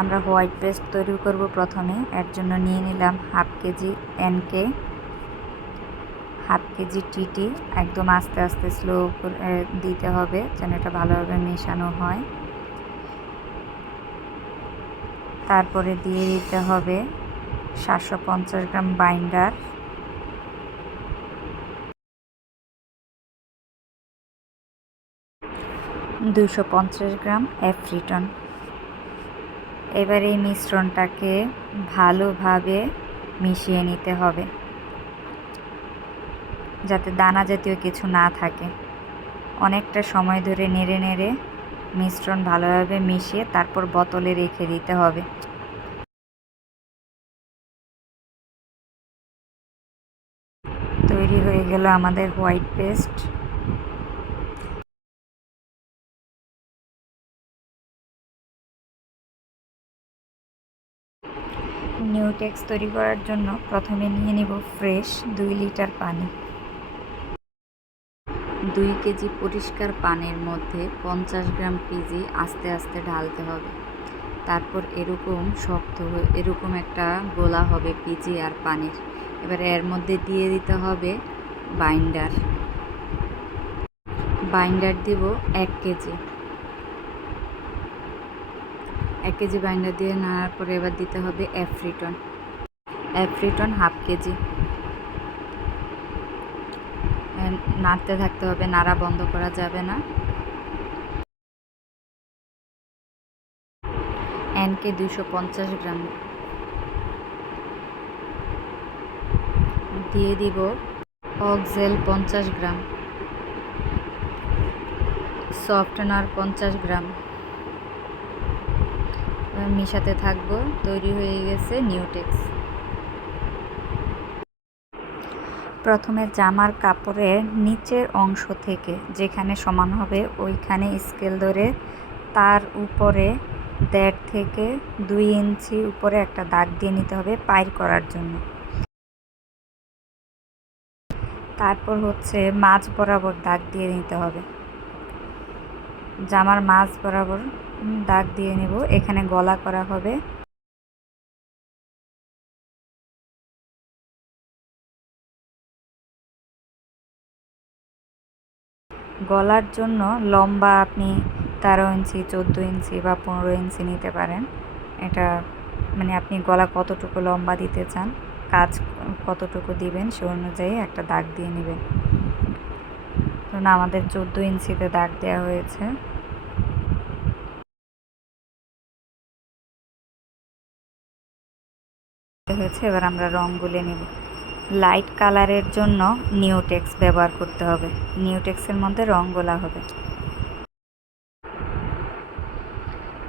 আমরা white paste তৈরি করব প্রথমে। এর জন্য নিয়ে নিলাম half KG NK, half KG TT. একদম আস্তে আস্তে স্লো করে দিতে হবে যেন এটা ভালোভাবে মেশানো হয়। তারপরে দিয়ে দিতে হবে 750 গ্রাম বাইন্ডার, 250 গ্রাম অ্যাফ্রিটন। এবার এই মিশ্রণটাকে ভালোভাবে মিশিয়ে নিতে হবে যাতে দানা জাতীয় কিছু না থাকে। অনেকটা সময় ধরে নেড়ে নেড়ে মিশ্রণ ভালোভাবে মিশিয়ে তারপর বোতলে রেখে দিতে হবে। তৈরি হয়ে গেল আমাদের হোয়াইট পেস্ট। নিউটেক্স তৈরি করার জন্য প্রথমে নিয়ে নিব ফ্রেশ 2 লিটার পানি। 2 কেজি পরিষ্কার পানির মধ্যে 50 গ্রাম পিজি আস্তে আস্তে ঢালতে হবে। তারপর এরকম শক্ত এরকম একটা গোলা হবে পিজি আর পানির। এবার এর মধ্যে দিয়ে দিতে হবে বাইন্ডার। বাইন্ডার দিব 1 কেজি। 1 কেজি বাইন্ডার দিয়ে নাড়ার পরে এবার দিতে হবে অ্যাফ্রিটন। অ্যাফ্রিটন হাফ কেজি। নাড়তে থাকতে হবে, নাড়া বন্ধ করা যাবে না। এনকে 250 গ্রাম দিয়ে দিব। অক্সেল 50 গ্রাম, সফটনার 50 গ্রাম। মিশাতে থাকবো। তৈরি হয়ে গেছে নিউটেক্স। প্রথমে জামার কাপড়ের নিচের অংশ থেকে যেখানে সমান হবে ওইখানে স্কেল ধরে তার উপরে 1.5 থেকে 2 ইঞ্চি উপরে একটা দাগ দিয়ে নিতে হবে পাইর করার জন্য। তারপর হচ্ছে মাঝ বরাবর দাগ দিয়ে নিতে হবে। জামার মাঝ বরাবর দাগ দিয়ে নেব। এখানে গলা করা হবে। গলার জন্য লম্বা আপনি 13 ইঞ্চি, 14 ইঞ্চি বা 15 ইঞ্চি নিতে পারেন। এটা মানে আপনি গলা কতটুকু লম্বা দিতে চান, কাজ কতটুকু দিবেন সে অনুযায়ী একটা দাগ দিয়ে নেবেন। কারণ আমাদের 14 ইঞ্চিতে দাগ দেওয়া হয়েছে। এবার আমরা রং গুলে নেব। লাইট কালারের জন্য নিউটেক্স ব্যবহার করতে হবে। নিউটেক্সের মধ্যে রং গোলা হবে।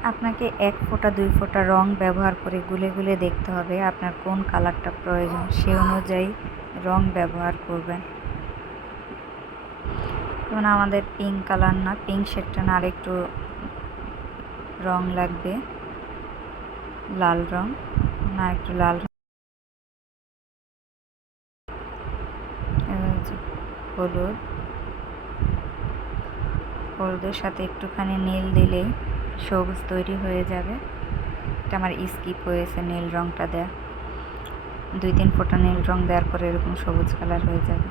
আপনাকে 1 ফোঁটা 2 ফোঁটা রং ব্যবহার করে গুলে গুলে দেখতে হবে আপনার কোন কালারটা প্রয়োজন, সে অনুযায়ী রং ব্যবহার করবেন। যেমন আমাদের পিঙ্ক কালার না, পিঙ্ক শেডটা না, আরেকটু রং লাগবে, লাল রং না, একটু লাল রং। হলুদ, হলুদের সাথে একটুখানি নীল দিলেই সবুজ তৈরি হয়ে যাবে। এটা আমার স্কিপ হয়েছে নীল রংটা দেয়া। 2-3 ফোঁটা নীল রং দেওয়ার পরে এরকম সবুজ কালার হয়ে যাবে।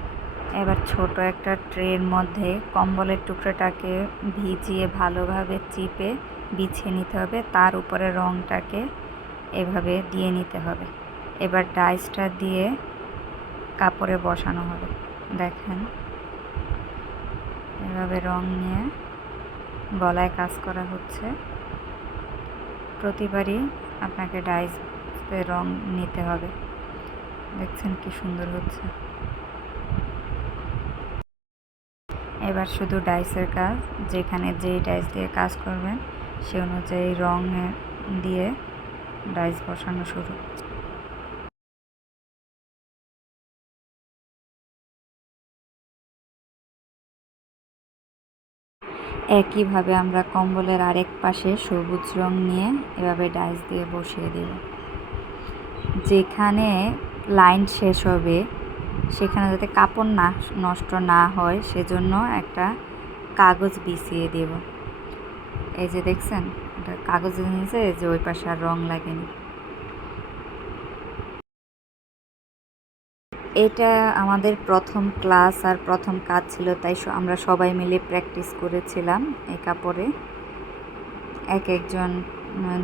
এবার ছোট একটা ট্রের মধ্যে কম্বলের টুকরোটাকে ভিজিয়ে ভালোভাবে চিপে বিছিয়ে নিতে হবে। তার উপরে রংটাকে এভাবে দিয়ে নিতে হবে। এবার ডাইসটা দিয়ে কাপড়ে বসানো হবে। দেখেন এভাবে রং নিয়ে গলায় কাজ করা হচ্ছে। প্রতিবারই আপনাকে ডাইসে রং নিতে হবে। দেখছেন কি সুন্দর হচ্ছে। এবার শুধু ডাইসের কাজ, যেখানে যেই ডাইস দিয়ে কাজ করবেন সে অনুযায়ী রং দিয়ে ডাইস বসানো শুরু। একইভাবে আমরা কম্বলের আরেক পাশে সবুজ রং নিয়ে এভাবে ডাইস দিয়ে বসিয়ে দেব। যেখানে লাইন শেষ হবে সেখানে যাতে কাপড় না নষ্ট না হয় সেজন্য একটা কাগজ বিছিয়ে দেব। এই যে দেখছেন, এটা কাগজের নিচে যে ওই পাশে আর রং লাগেনি। এটা আমাদের প্রথম ক্লাস আর প্রথম কাজ ছিল, তাই আমরা সবাই মিলে প্র্যাকটিস করেছিলাম এই কাপড়ে। একজন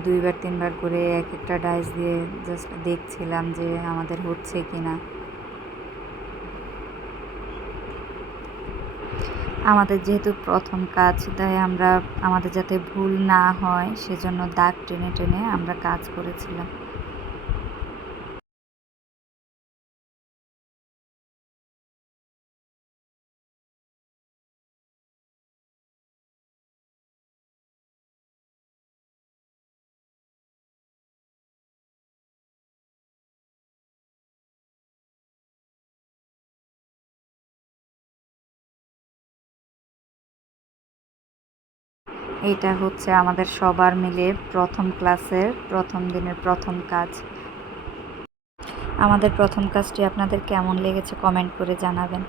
2বার 3বার করে এক একটা ডাইস দিয়ে জাস্ট দেখছিলাম যে আমাদের হচ্ছে কিনা। আমাদের যেহেতু প্রথম কাজ, তাই আমাদের যাতে ভুল না হয় সেজন্য দাগ টেনে টেনে আমরা কাজ করেছিলাম। এটা হচ্ছে আমাদের সবার মিলে প্রথম ক্লাসের প্রথম দিনের প্রথম কাজ। আমাদের প্রথম কাজটি আপনাদের কেমন লেগেছে কমেন্ট করে জানাবেন।